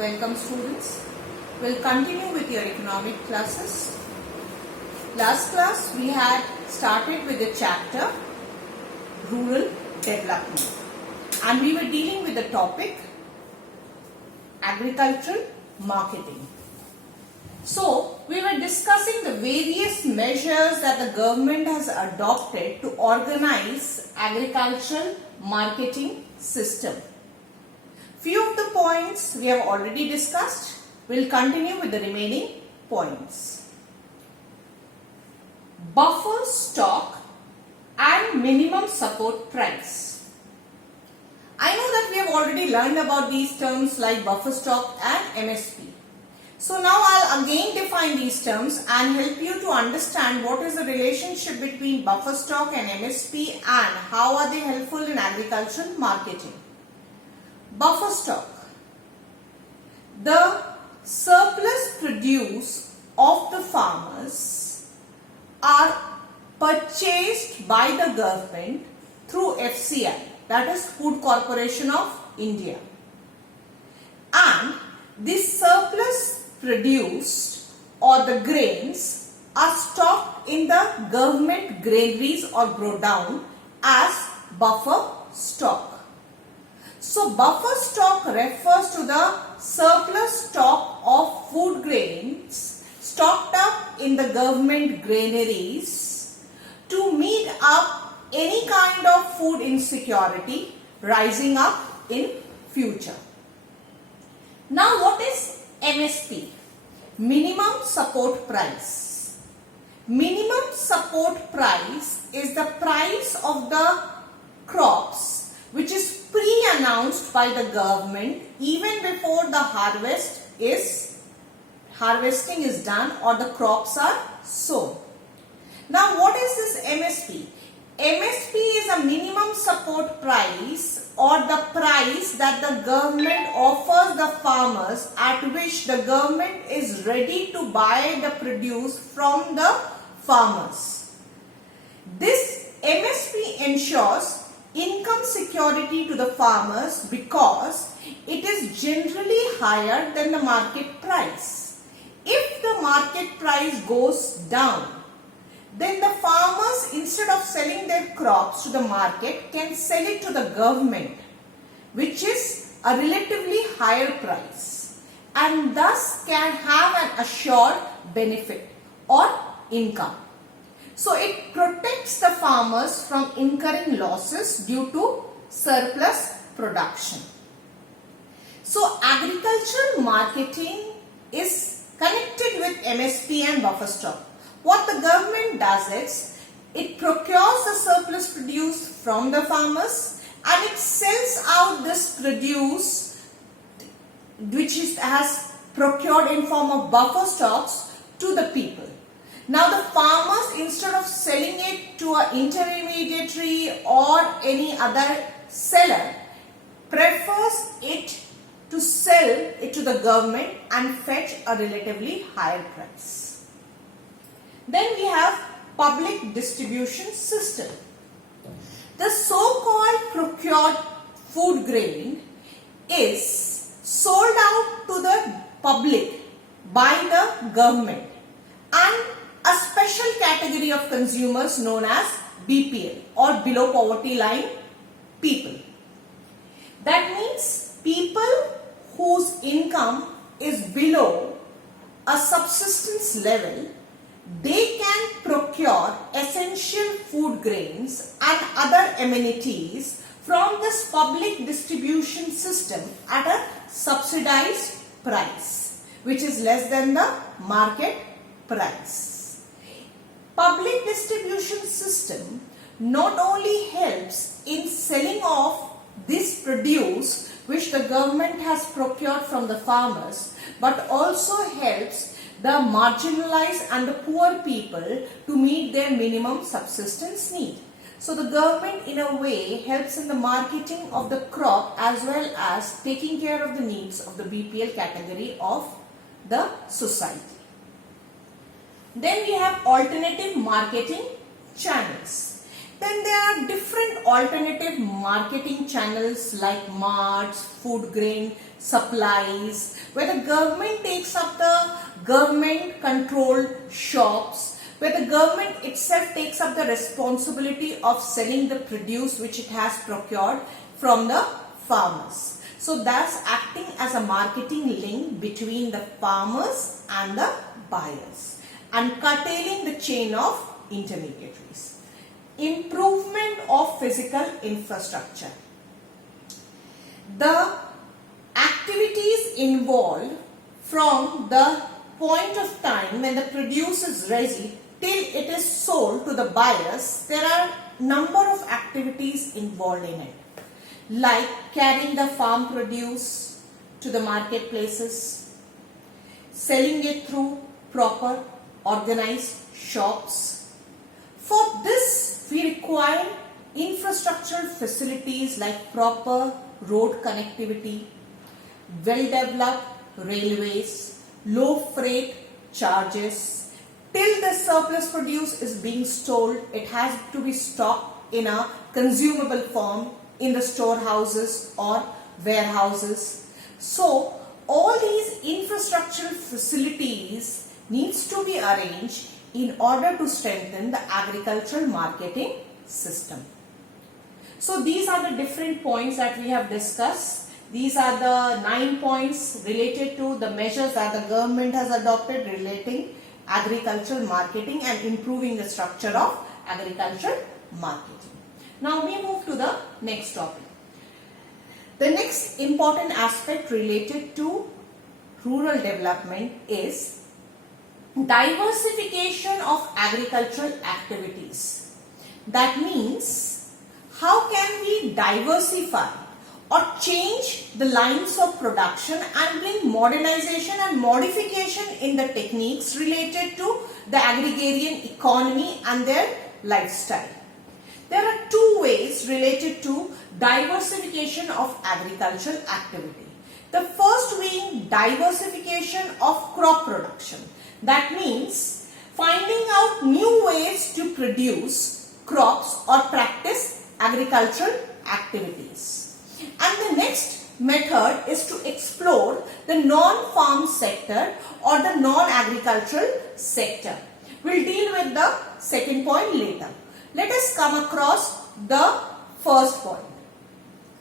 Welcome students. We'll continue with your economic classes. Last class we had started with the chapter Rural Development and we were dealing with the topic Agricultural Marketing. So we were discussing the various measures that the government has adopted to organize agricultural marketing system. Few of the points we have already discussed. We'll continue with the remaining points. Buffer stock and minimum support price. I know that we have already learned about these terms like buffer stock and MSP. So now I'll again define these terms and help you to understand what is the relationship between buffer stock and MSP and how are they helpful in agricultural marketing. Buffer stock. The surplus produce of the farmers are purchased by the government through FCI, that is Food Corporation of India. And this surplus produced or the grains are stocked in the government granaries or godown as buffer stock. So buffer stock refers to the surplus stock of food grains stocked up in the government granaries to meet up any kind of food insecurity rising up in future. Now what is MSP? Minimum support price. Minimum support price is the price of the crops which is pre-announced by the government even before the harvesting is done or the crops are sown. Now what is this MSP? MSP is a minimum support price or the price that the government offers the farmers at which the government is ready to buy the produce from the farmers. This MSP ensures income security to the farmers because it is generally higher than the market price. If the market price goes down, then the farmers, instead of selling their crops to the market, can sell it to the government, which is a relatively higher price, and thus can have an assured benefit or income. So it protects the farmers from incurring losses due to surplus production. So agricultural marketing is connected with MSP and buffer stock. What the government does is, it procures the surplus produce from the farmers and it sells out this produce which has procured in form of buffer stocks to the people. Now the farmers, instead of selling it to an intermediary or any other seller, prefers it to sell it to the government and fetch a relatively higher price. Then we have public distribution system. The so-called procured food grain is sold out to the public by the government and a special category of consumers known as BPL or below poverty line people. That means people whose income is below a subsistence level, they can procure essential food grains and other amenities from this public distribution system at a subsidized price, which is less than the market price. Public distribution system not only helps in selling off this produce which the government has procured from the farmers, but also helps the marginalized and the poor people to meet their minimum subsistence need. So the government in a way helps in the marketing of the crop as well as taking care of the needs of the BPL category of the society. Then we have alternative marketing channels. Then there are different alternative marketing channels like marts, food grain, supplies, where the government takes up the government controlled shops, where the government itself takes up the responsibility of selling the produce which it has procured from the farmers. So thus acting as a marketing link between the farmers and the buyers and curtailing the chain of intermediaries. Improvement of physical infrastructure. The activities involved from the point of time when the produce is ready till it is sold to the buyers, there are number of activities involved in it, like carrying the farm produce to the marketplaces, selling it through proper organized shops. For this, we require infrastructural facilities like proper road connectivity, well-developed railways, low freight charges. Till the surplus produce is being sold, it has to be stocked in a consumable form in the storehouses or warehouses. So, all these infrastructural facilities needs to be arranged in order to strengthen the agricultural marketing system. So, these are the different points that we have discussed. These are the 9 points related to the measures that the government has adopted relating agricultural marketing and improving the structure of agricultural marketing. Now we move to the next topic. The next important aspect related to rural development is diversification of agricultural activities. That means, how can we diversify or change the lines of production and bring modernization and modification in the techniques related to the agrarian economy and their lifestyle. There are two ways related to diversification of agricultural activity. The first being diversification of crop production. That means finding out new ways to produce crops or practice agricultural activities. And the next method is to explore the non-farm sector or the non-agricultural sector. We'll deal with the second point later. Let us come across the first point.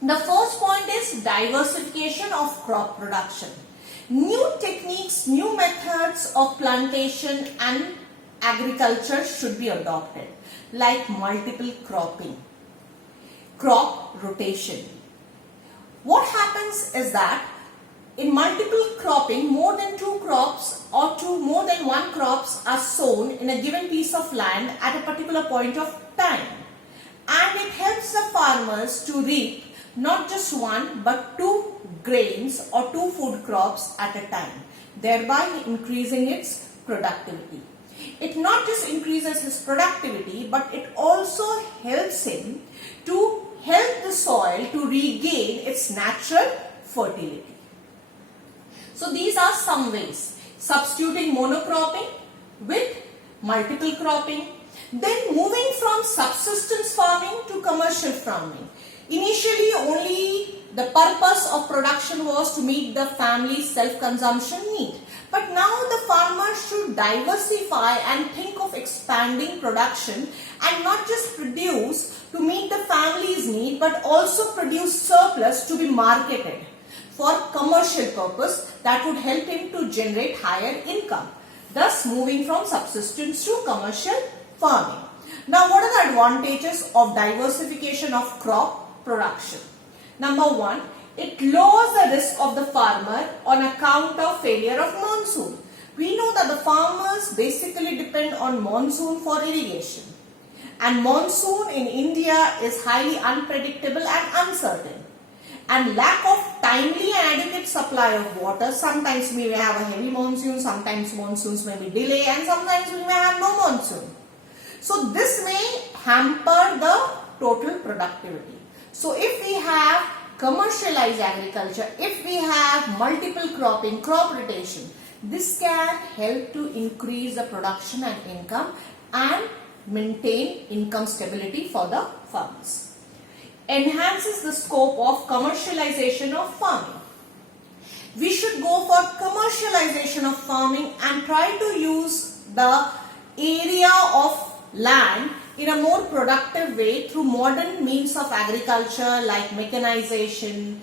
The first point is diversification of crop production. New techniques, new methods of plantation and agriculture should be adopted, like multiple cropping, crop rotation. What happens is that in multiple cropping, more than two crops or more than one crops are sown in a given piece of land at a particular point of time. And it helps the farmers to reap not just one but two grains or two food crops at a time, thereby increasing its productivity. It not just increases his productivity, but it also helps him to help the soil to regain its natural fertility. So these are some ways. Substituting monocropping with multiple cropping. Then moving from subsistence farming to commercial farming. Initially only the purpose of production was to meet the family's self-consumption need. But now the farmer should diversify and think of expanding production and not just produce to meet the family's need, but also produce surplus to be marketed for commercial purpose that would help him to generate higher income. Thus moving from subsistence to commercial farming. Now what are the advantages of diversification of crop production? Number one, it lowers the risk of the farmer on account of failure of monsoon. We know that the farmers basically depend on monsoon for irrigation. And monsoon in India is highly unpredictable and uncertain. And lack of timely and adequate supply of water, sometimes we may have a heavy monsoon, sometimes monsoons may be delayed, and sometimes we may have no monsoon. So this may hamper the total productivity. So if we have commercialized agriculture, if we have multiple cropping, crop rotation, this can help to increase the production and income and maintain income stability for the farmers. Enhances the scope of commercialization of farming. We should go for commercialization of farming and try to use the area of land in a more productive way through modern means of agriculture like mechanization,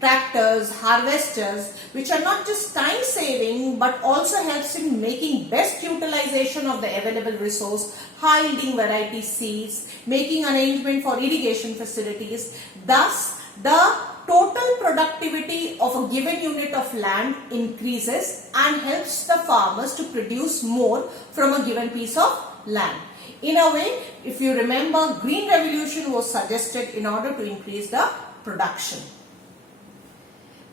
tractors, harvesters, which are not just time saving but also helps in making best utilization of the available resource, high yielding variety seeds, making arrangement for irrigation facilities. Thus, the total productivity of a given unit of land increases and helps the farmers to produce more from a given piece of land. In a way, if you remember, Green Revolution was suggested in order to increase the production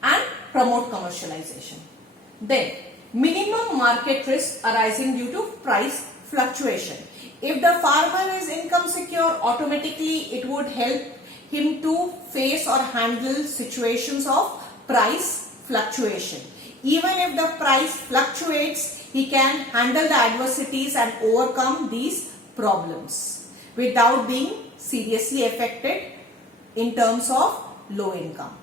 and promote commercialization. Then, minimum market risk arising due to price fluctuation. If the farmer is income secure, automatically it would help him to face or handle situations of price fluctuation. Even if the price fluctuates, he can handle the adversities and overcome these problems without being seriously affected in terms of low income.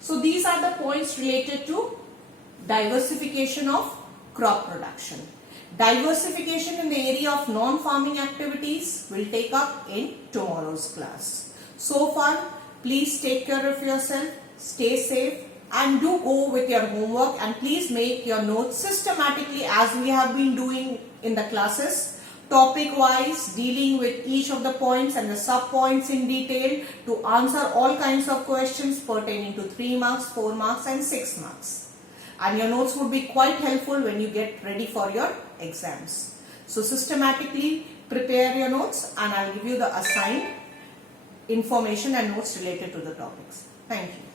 So these are the points related to diversification of crop production. Diversification in the area of non-farming activities will take up in tomorrow's class. So far, please take care of yourself, stay safe, and do go with your homework, and please make your notes systematically as we have been doing in the classes, topic wise, dealing with each of the points and the sub points in detail to answer all kinds of questions pertaining to 3 marks, 4 marks and 6 marks. And your notes would be quite helpful when you get ready for your exams. So systematically prepare your notes and I will give you the assigned information and notes related to the topics. Thank you.